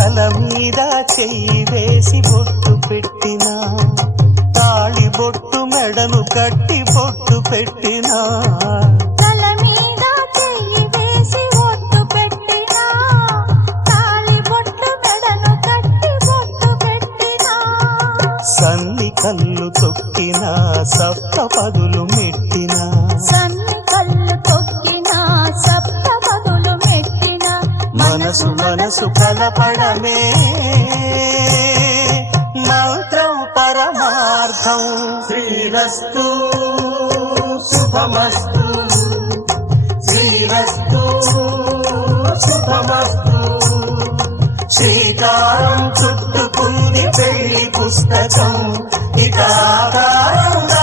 తల మీద చెయ్యి వేసి బొట్టు పెట్టినా, తాళి బొట్టు మెడను కట్టి బొట్టు పెట్టినా, తల మీద చెయ్యి వేసి బొట్టు పెట్టినా, తాళి బొట్టు మెడను కట్టి బొట్టు పెట్టినా, సన్ని కళ్ళు తొక్కినా సప్త పదులు మెట్టినా, సన్ని కళ్ళు తొక్కినా సప్త పదులు మెట్టినా, మనసు మనసు కలపడమే మంత్రం పరమార్థం. శ్రీరస్తు శుభమస్తు, శ్రీరస్తు శుభమస్తు. శ్రీకారం చుట్టుకుంది పెళ్లి పుస్తకం, ఇక ఆకారం